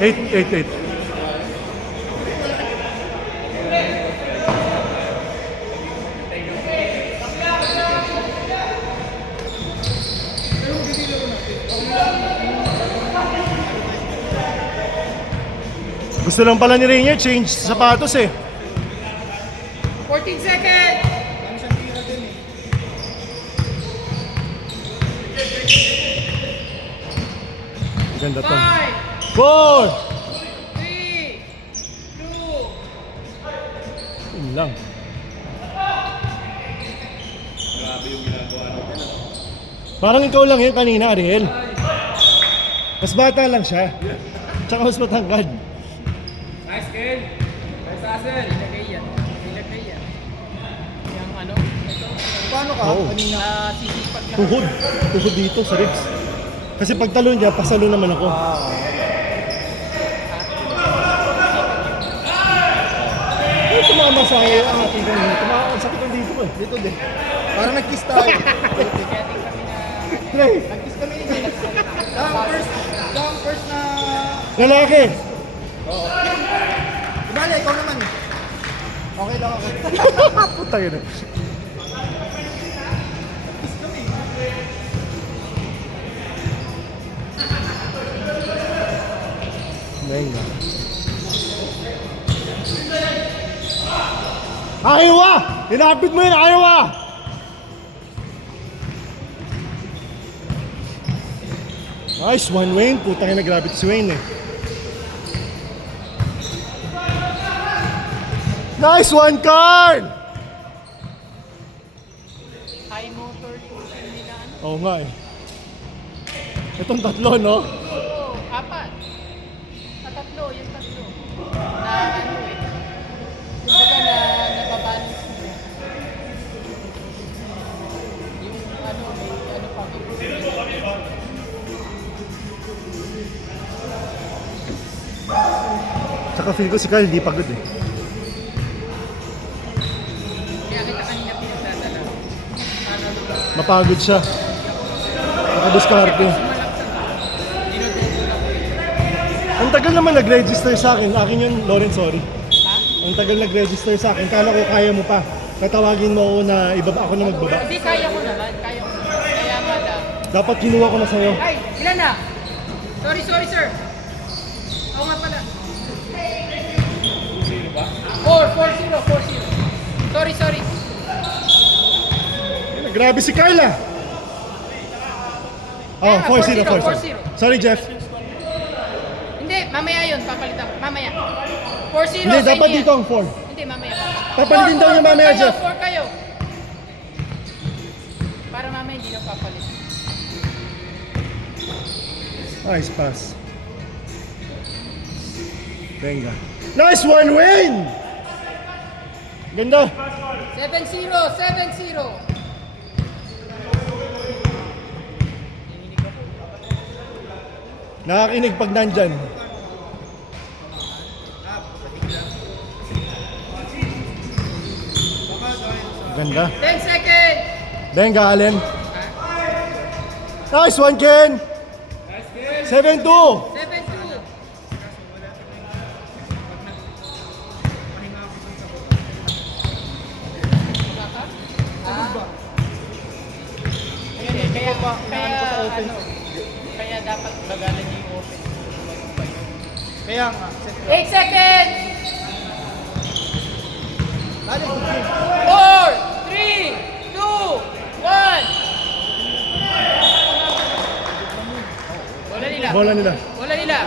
8. Gusto lang pala ni Rainier change sapatos eh. 14 seconds! Ganda to. 5, 4! 3, 2, Yun lang. Parang ikaw lang yun kanina, Ariel. Mas bata lang siya. Tsaka mas matangkad. nice kill! Nice hustle! Ilagay yan. Ilagay yan. Yung ano? Ito. Paano ka? Oo. Kanina. Sisipag lang. Tuhod. Tuhod dito sa ribs. Kasi pag talon niya, pasalo naman ako. Ay, tumama sa akin ang ating kanina. Tumama ang sakit ang dito eh. Dito din. Parang nag-kiss tayo. Trey, Nag-kiss kami ni Yung first na... lalaki. Ibali, ikaw naman. Okay lang ako. Puta yun eh. Venga. Ayaw ah! Inapit mo yun, ayaw ah! Nice one, Wayne. Putang ina, grabe si Wayne eh. Nice one, Carl! High motor pushing nila ano? Oo nga eh. Itong tatlo, no? Oo, 4. Tatlo, yung tatlo. Na ano eh. Kumbaga na nababalance nila. Yung ano, may ano pa. Tsaka feel ko si Carl hindi pagod eh. Kaya kita kanina pinagdadala. Ano naman. Mapagod siya. Nakadiskarte. Ang tagal naman nag-register sa akin. Akin yun, Lawrence, sorry. Ha? Ang tagal nag-register sa akin. Kala ko kaya mo pa. Tatawagin mo ako na ibaba ako na magbaba. Hindi, kaya ko naman. Kaya ko naman. Kaya nga lang. Dapat kinuha ko na sa'yo. Ay, ilan na? Sorry, sir. Oo nga pala. 4-0. Sorry. Grabe si Carla. Oh, 4-0. 4-0. Sorry, Jeff. Hindi, mamaya yun. Papalitan. Mamaya. 4-0 Hindi, sa dapat inyo dito yan. ang 4. Hindi, mamaya. Papalitin daw niya mamaya, Jeff. 4 kayo. Para mamaya hindi na papalit. Nice pass. Venga. Nice one, Wayne! Ganda. 7-0. Nakakinig pag nandyan. Ganda. 10 seconds. Venga, Allen. Nice one, Ken. 7-2. 7-2. Kaya dapat bagalan niyo yung open. Kaya nga. 8 seconds. Dali, good game. 4, 3, 2, 1. Bola nila. Bola nila.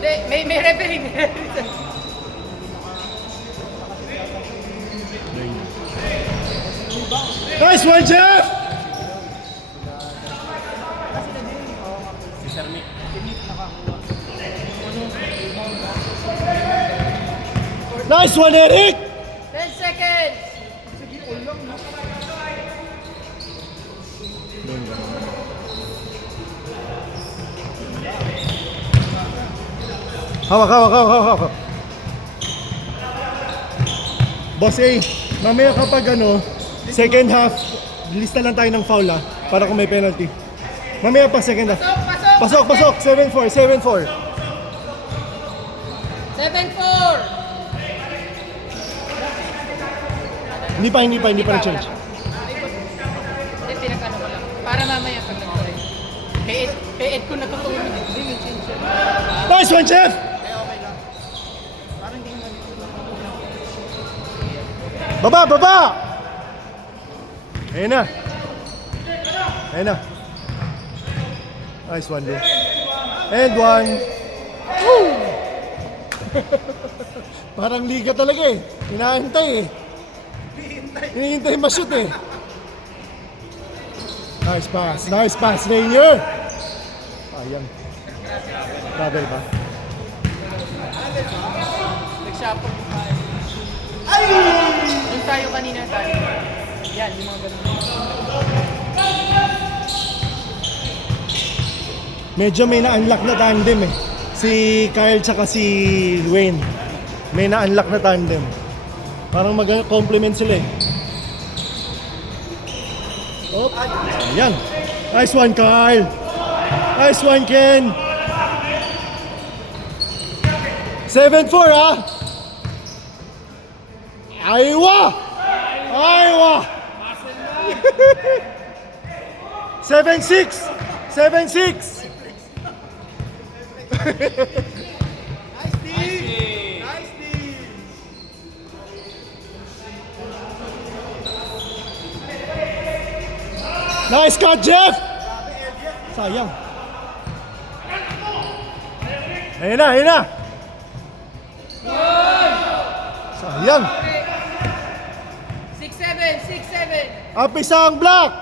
Hindi, may referee. Nice one, Jeff! Nice one, Eric! 10 seconds. Hawak. Boss A, mamaya kapag second half, lista lang tayo ng foul para kung may penalty. Mamaya pa second half. Pasok. Pasok, pasok. 7-4, 7-4. 7-4! Hindi pa na-change. Hindi, pinag-ano ko lang. Para mamaya pag nag-try. Kay Ed ko natutulog. Hindi, may change yun. Nice one, Chef! Okay lang. Parang hindi naman. Baba, baba! Ayun na. Ayun na. Nice one, dude. And one. Woo! Parang liga talaga eh. Inaantay eh. Hinihintay ma-shoot eh. Nice pass, Rainier. Ayang. Travel ba? Nag-shopper ko tayo. Yung tayo kanina tayo. Yan, yung mga ganun. Medyo may na-unlock na tandem eh. Si Kyle tsaka si Wayne. May na-unlock na tandem. Parang mag-complement sila eh. Oh, ayan. Nice one, Kyle. Nice one, Ken. 7-4 ah. Aywa! Aywa! 7-6! 7-6! Nice D! Nice D! Nice cut, Jeff! Sayang. Ayun na, ayun na. Sayang. 6-7! Up isa ang block.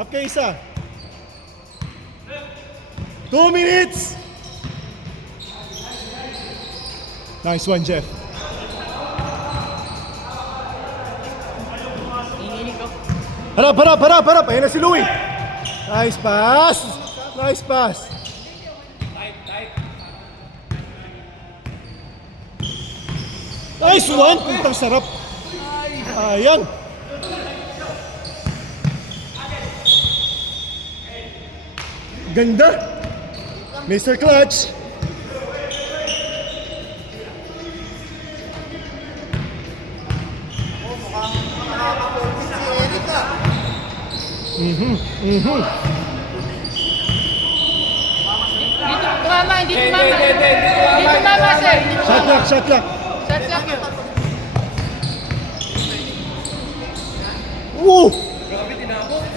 Up kay isa. 2 minutes. Nice one, Jeff. Hinihilig ko. Harap. Ayun na si Louie. Nice pass. Nice pass. Nice one. Puntang sarap. Ayan. Ganda. Mr. Clutch. Dito, tumama, hindi tumama. Hindi tumama, sir. Hindi Shot tumama. lock. Shot lock yun. Woo!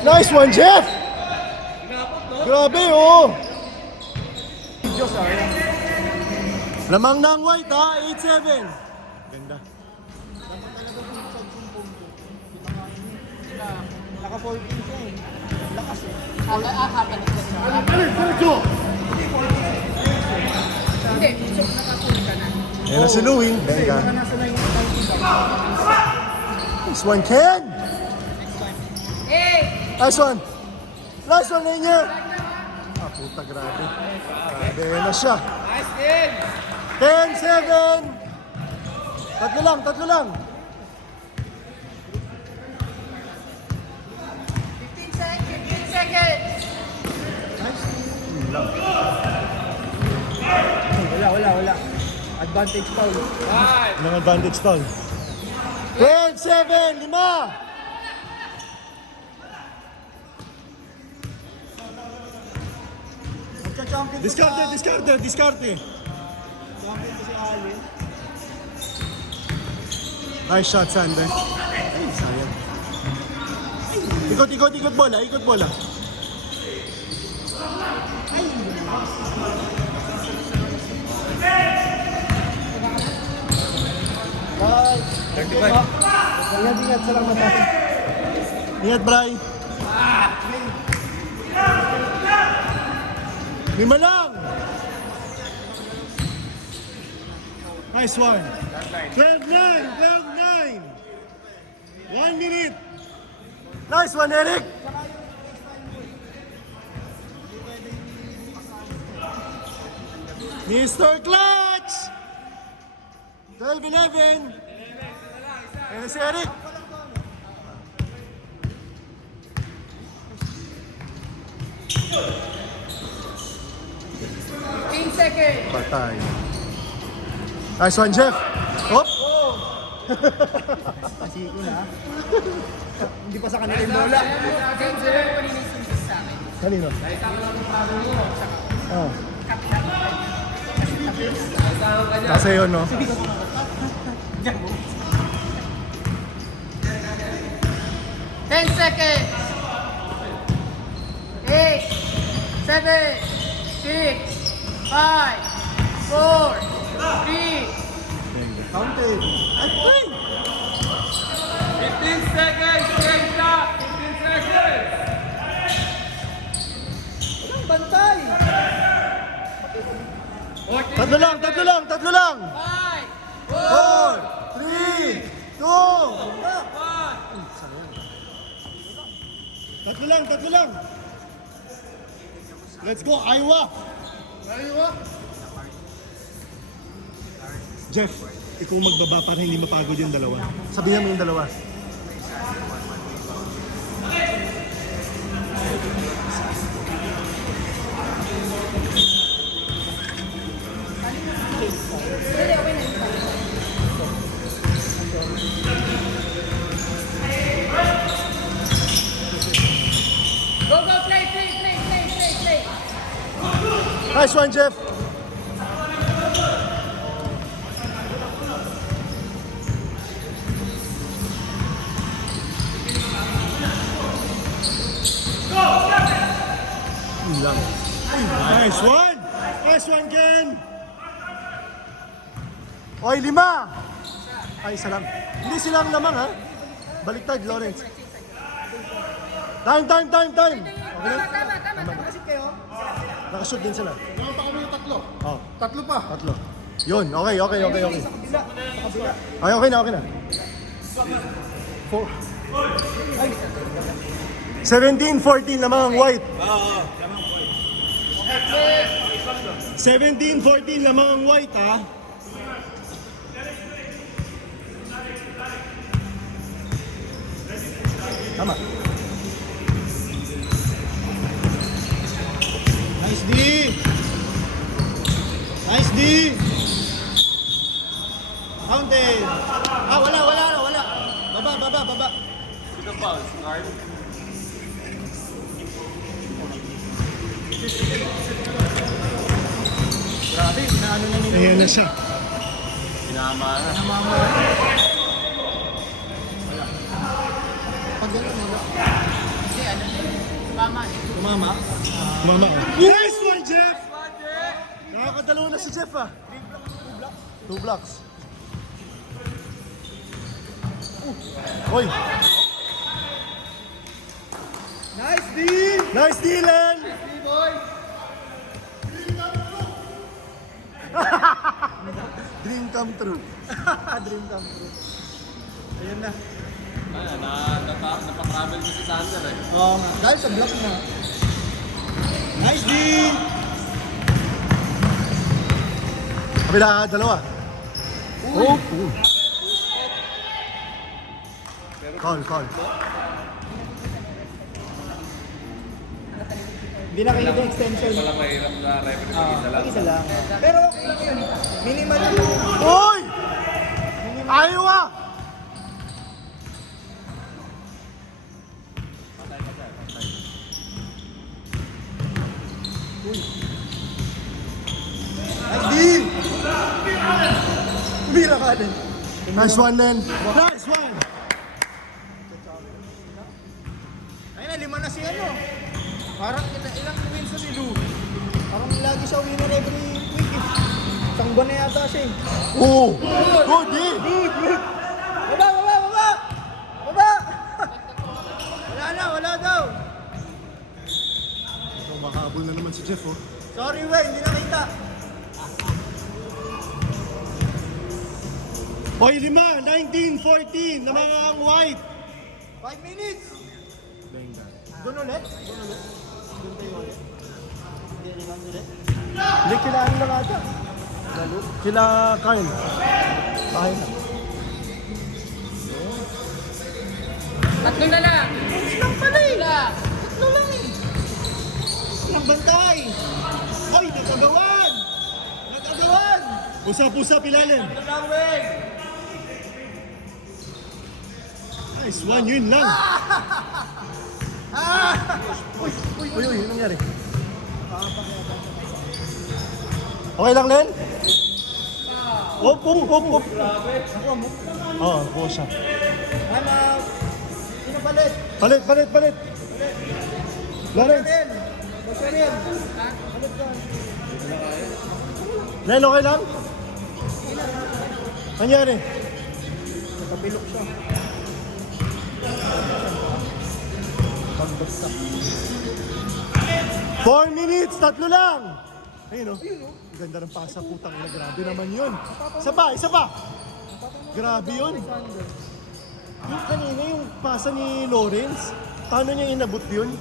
Nice one, Jeff! Grabe, oh! Lamang na ang white, ha? 8-7. Ganda. Naka-14 siya eh. Lakas eh. Haba na Hindi, so nakakulit ka na. Ayan na si Louie. Venga. Nasa na yung Nice one, Ken! Hey! Nice one! Nice one, Rainier! Ah, puta, grabe. Grabe, ayan na siya. Nice din! 10-7! Tatlo lang. 15 seconds! Wala. Advantage foul. Ilang advantage foul? 10-7! 5! Magka-champion Discarte! Nice shot, Sander. Ay, sayang. Ikot bola. Ingat, salamat natin. Ingat, Bray. 5 lang! Nice one. 12-9! 1 minute! Nice one, Eric! Mr. Clutch! 12-11! Ayan na si Eric! seconds. Patay. Nice one, Jeff. Hop. Masiko na. Hindi pa sa kanila yung bola. 10 0 paninisin sa akin. Kanino? Oh. Kasi yun, no? 10 seconds. 8, 7, 6, 5, 4, 3, Counted. Ay! 15 seconds! Time stop! 15 seconds! Walang bantay. Tatlo lang, tatlo lang, tatlo lang! 5, 4, 3, 2, 1. Tatlo lang, tatlo lang! Let's go, Iowa! Jeff, ikaw magbaba para hindi mapagod yung dalawa. Sabihan mo yung dalawa. Go, go, play. Nice one, Jeff! Yun lang. Nice one! Nice one, Ken! Oy, 5! Ay, isa lang. Hindi silang lamang, ha? Baliktad, Lawrence. Time! Okay na? Tama. Kasi kayo, Nakashoot din sila. meron pa kami yung tatlo. Oh, Tatlo pa. tatlo. Yun, okay. Sa kabila. Sa kabila. Ay, okay na. 17-14 lamang ang white. 17-14 lamang ang white, ha? Tama. Nice D. Nice D. Counted. Wala. Baba. Sino pa? Scar? Grabe, inaano na nila. Ayan na siya. Pinama na. Pag gano'n nila. Kasi ano, mama. Tumama. Mama. Nice one, Jeff! Nakakadalawa na si Jeff, ah. 2 blocks. Oy! Nice D. Nice, Dylan! Dream come true. Dream come true. Ayun na. Napatravel ko si Sander eh. Oo nga. Dahil sa block na. Nice D. Kabila, dalawa. Oh! Call. Hindi na kayo extension. Wala mahirap na referee pag isa lang. Isa lang. Pero, minimal lang. Oy! Iowa! Nice D. Bira ka din. Nice one, Len. Nice one! Ayun na, 5 na si ano. Parang ilang wins na si Lou. Parang lagi siya winner every week. Isang buwan na yata siya eh. Oh! Good, D! Good. Baba! Wala daw. Makahabol na naman si Jeff, oh. Sorry, we, hindi nakita. Oy, 5! 19-14 na mga ang white! 5 minutes. Doon ulit? Doon tayo ulit. Hindi rin ulit. Hindi, kailangan lang ata. Kila Kyle. Kyle. Tatlo na lang. Lang pala eh. Lang. Tatlo lang eh. Walang bantay. Ay, nakagawan. Usap-usap ilalim. Nice one, yun lang. Uy, yun nangyari. Okay lang, Len? Op. Oo, buo siya. I'm out. Sino palit? Palit. Lawrence. Gusto rin. Len, okay lang? Nangyari? Kapilok siya. 4 minutes, 3 lang. Ayun o. Ganda ng pasa, putang ina. Grabe naman yun. Isa pa. Grabe yun. Yung kanina, yung pasa ni Lawrence, paano niya inabot yun?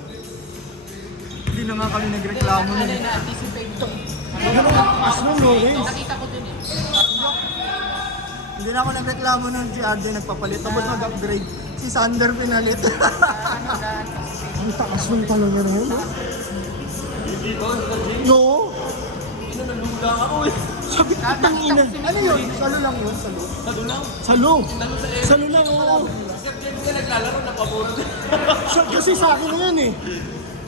Hindi na nga kami nagreklamo Ano nun. yung na-anticipate ko? Ano ang pass mo, Lawrence? Nakita ko din eh. Hindi na ako nagreklamo nun. Si RJ nagpapalit. Tapos mag-upgrade. Si Sander pinalit. Ang taas nun pala nga rin, no? No? Sabi ko, tangina. Ano yun? Salo lang yun. Salo. Salo lang, oo. Kasi sa akin na yan eh.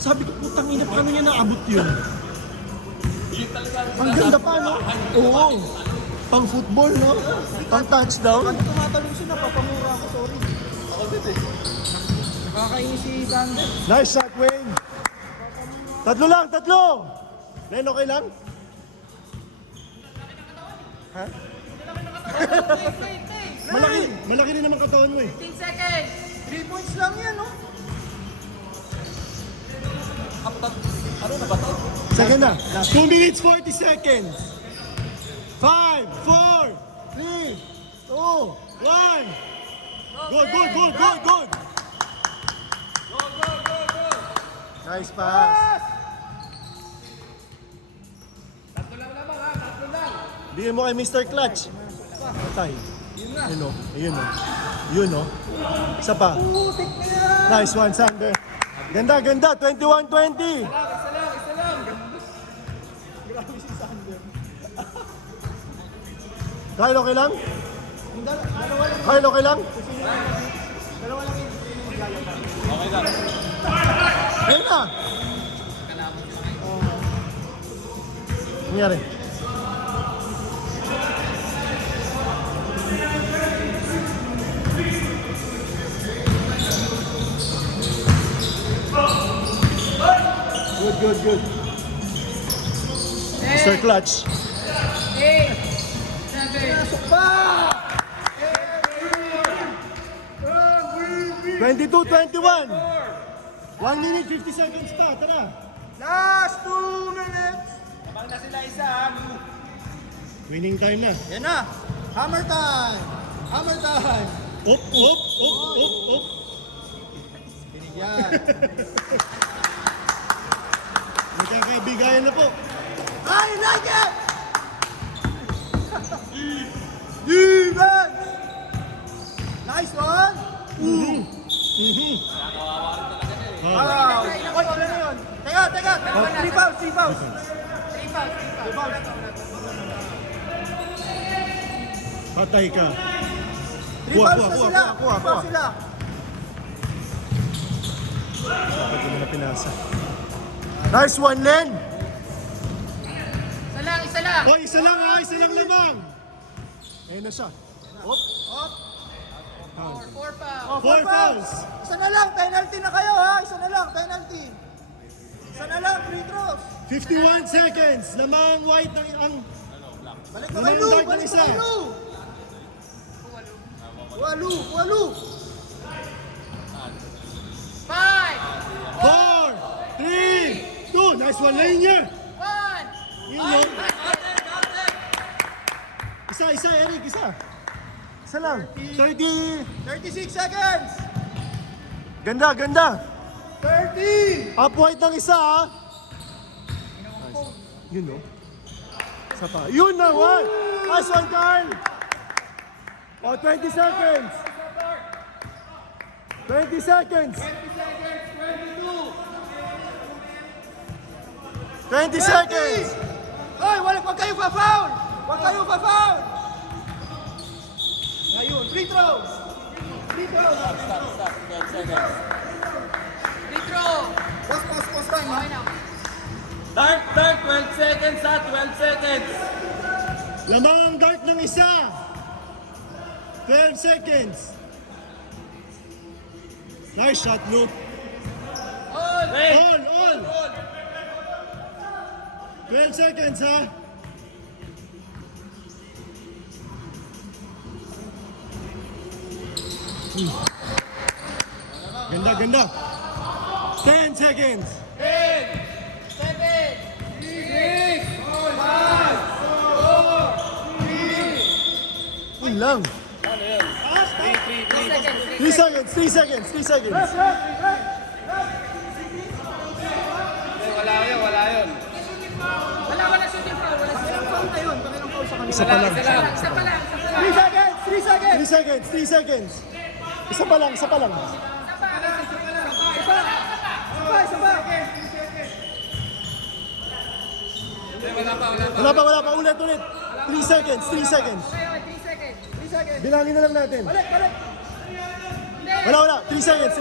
Sabi ko, putang ina, paano niya naabot yun? Ang ganda pa, no? Oo. Pang football, no? Pang touchdown. Pag tumatalong siya, napapamura ako. Sorry. Nakakainis si Sander. Nice shot, Wayne. 3 lang. Len, okay lang? Ha? Malaki rin naman katawan mo eh. 15 seconds! 3 points lang yan, no? Second na. 2 minutes, 40 seconds. 5, 4, 3, 2, 1. Good. Nice pass. Bigyan mo kay Mr. Clutch. Patay. Yun o. Isa pa. Nice one, Sander. Ganda. 21-20. Kyle, okay lang? Kyle, okay lang? Ayun na. Nangyari. Good. Mr. Clutch. 8, 7, 22-21. 1 minute, 50 seconds pa. Tara. Last 2 minutes. Winning time na. Yan na. Hammer time. Op. Binigyan. Magkakaibigayan na po. I like it! Defense! Nice one! Wow! Oy, wala na yun. Teka. 3 fouls. 3 fouls. Patay ka. 3 fouls na sila. Kuha. 3 fouls sila. Bakit mo na pinasa? Nice one, Len! Isa lang. Oh, isa lang lamang! Ayun na siya. Op. 4 fouls. Oh, 4 fouls! Isa na lang, penalty na kayo ha. Isa na lang, penalty. Isa na lang, free throws. 51 seconds! Lamang white ang... Balik na Naman kay Lou, dark na balik isa. na kay Lou. Walu. 5, 4, 3, 2, nice one, Lanier! 1. Yun yun. Isa, Eric, isa. Isa lang. 30. 36 seconds. Ganda. 30. Up white ng isa, ha? Yun, no? Isa pa. Yun na, one! Nice one, Carl! Oh, 20 seconds! 20 seconds! 20 seconds! Hoy, wag kayo pa-foul. Huwag kayo pa-foul! Ngayon, free throw! Free throw! Stop. 12 seconds. Free throw. Pause time, ha? Okay na. Dark, 12 seconds ha, 12 seconds. Lamang ang dart ng isa. 12 seconds. Nice shot, Luke. Wait. All. 12 seconds, ha? Ganda. 10 seconds. 10, 6, 5, 4, 3, 2, 1. Yun lang. 3 seconds. Wala yun. Wala shooting foul. Wala shooting foul. Foul na yun. Pangilang foul sa kanila. Isa pa lang. Isa pa lang. 3 seconds! 3 seconds. Isa pa lang. Isa pa! Wala pa. Ulit. 3 seconds. 3 seconds! Bilangin na lang natin. Balik! Wala. 3 seconds.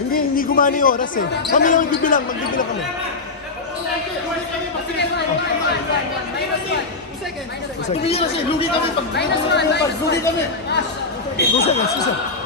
Hindi gumana yung oras eh. Kami yung magbibilang kami. Sige, 1. Tumigil kasi, lugi kami pag -1. lugi kami. 2 seconds.